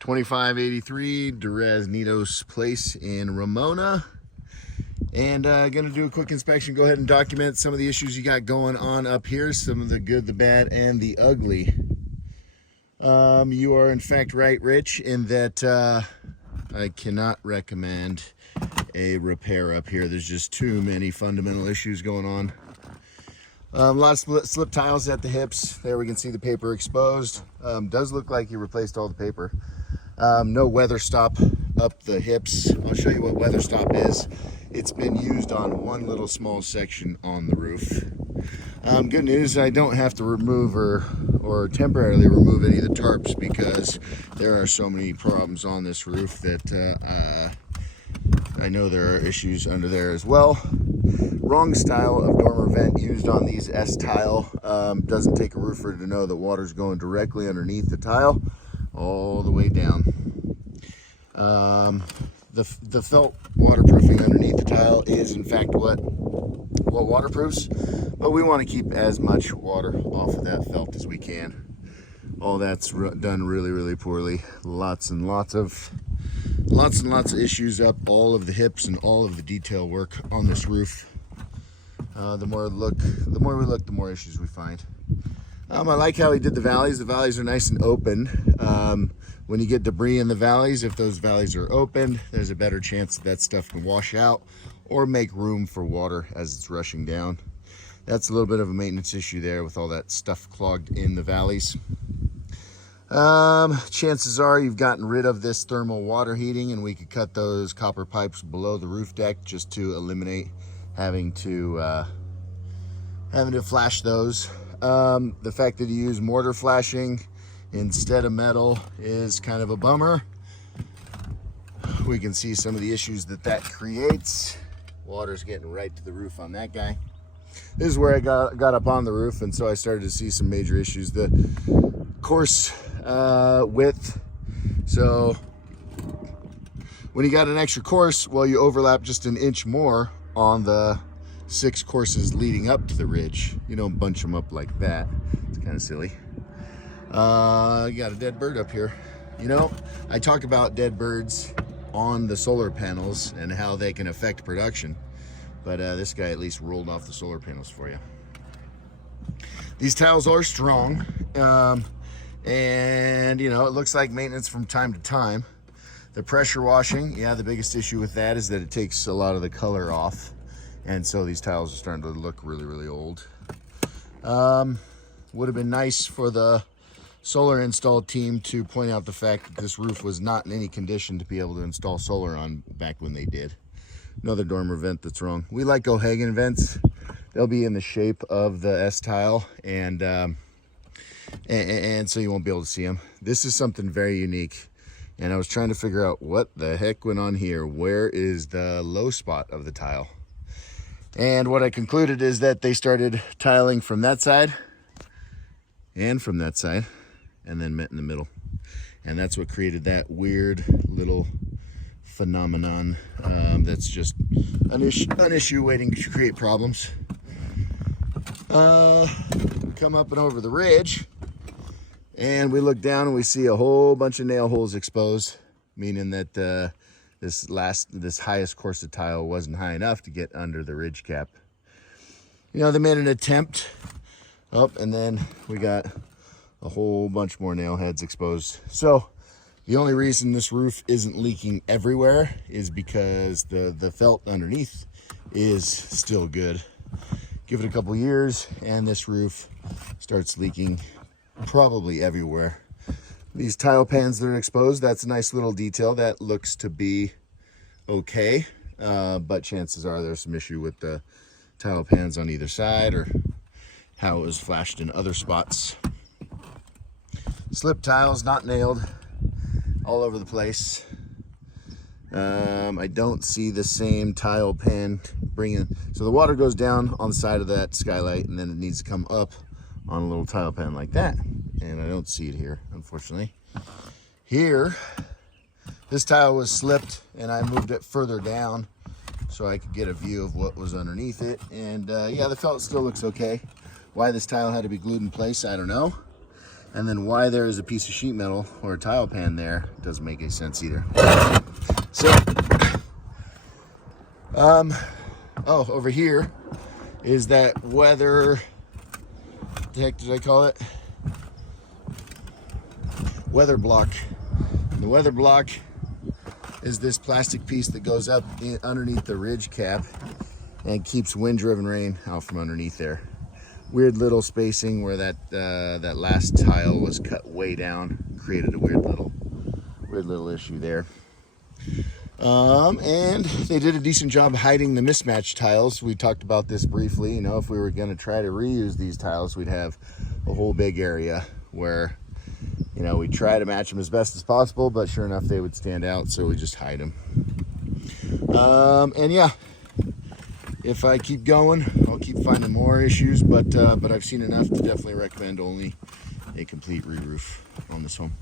2583 Duraznitos Place in Ramona. And gonna do a quick inspection. Go ahead and document some of the issues you got going on up here, some of the good, the bad, and the ugly. You are in fact right, Rich, in that I cannot recommend a repair up here. There's just too many fundamental issues going on. A lot of slip tiles at the hips. There we can see the paper exposed. Does look like you replaced all the paper. No weather stop up the hips. I'll show you what weather stop is. It's been used on one little small section on the roof. Good news, I don't have to remove or temporarily remove any of the tarps because there are so many problems on this roof that I know there are issues under there as well. Wrong style of dormer vent used on these S tile. Doesn't take a roofer to know that water's going directly underneath the tile all the way down. The felt waterproofing underneath the tile is in fact what waterproofs, but we want to keep as much water off of that felt as we can. All that's done really poorly. Lots and lots of issues up all of the hips and all of the detail work on this roof. The more we look, the more issues we find. I like how he did the valleys. The valleys are nice and open. When you get debris in the valleys, if those valleys are open, there's a better chance that stuff can wash out or make room for water as it's rushing down. That's a little bit of a maintenance issue there with all that stuff clogged in the valleys. Chances are you've gotten rid of this thermal water heating, and we could cut those copper pipes below the roof deck just to eliminate having to flash those. The fact that you use mortar flashing instead of metal is kind of a bummer. We can see some of the issues that creates. Water's getting right to the roof on that guy. This is where I got up on the roof, and so I started to see some major issues. The course width. So when you got an extra course, well, you overlap just an inch more on the 6 courses leading up to the ridge. You don't bunch them up like that. It's kind of silly. You got a dead bird up here. You know, I talk about dead birds on the solar panels and how they can affect production, but this guy at least rolled off the solar panels for you. These tiles are strong, and you know, it looks like maintenance from time to time. The pressure washing, yeah, the biggest issue with that is that it takes a lot of the color off, and so these tiles are starting to look really old. Would have been nice for the solar install team to point out the fact that this roof was not in any condition to be able to install solar on back when they did. Another dormer vent that's wrong. We like O'Hagan vents. They'll be in the shape of the S tile, and so you won't be able to see them. This is something very unique, and I was trying to figure out what the heck went on here. Where is the low spot of the tile? And what I concluded is that they started tiling from that side and from that side, and then met in the middle, and that's what created that weird little phenomenon. That's just an issue waiting to create problems. Come up and over the ridge, and we look down and we see a whole bunch of nail holes exposed, meaning that this highest course of tile wasn't high enough to get under the ridge cap. You know, they made an attempt up, and then we got a whole bunch more nail heads exposed. So the only reason this roof isn't leaking everywhere is because the felt underneath is still good. Give it a couple years and this roof starts leaking probably everywhere. These tile pans that are exposed, that's a nice little detail. That looks to be okay, but chances are there's some issue with the tile pans on either side or how it was flashed in other spots. Slip tiles, not nailed, all over the place. I don't see the same tile pan bringing, so the water goes down on the side of that skylight, and then it needs to come up on a little tile pan like that, and I don't see it here, unfortunately. Here, this tile was slipped, and I moved it further down so I could get a view of what was underneath it, and yeah, the felt still looks okay. Why this tile had to be glued in place, I don't know. And then why there is a piece of sheet metal or a tile pan there doesn't make any sense either. So, oh, over here is that weather, what the heck did I call it? Weather block. And the weather block is this plastic piece that goes up underneath the ridge cap and keeps wind-driven rain out from underneath there. Weird little spacing where that last tile was cut way down, created a weird little issue there. And they did a decent job hiding the mismatched tiles. We talked about this briefly. You know, if we were going to try to reuse these tiles, we'd have a whole big area where, you know, we try to match them as best as possible, but sure enough, they would stand out, so we just hide them. And yeah, if I keep going, I'll keep finding more issues, but I've seen enough to definitely recommend only a complete re-roof on this home.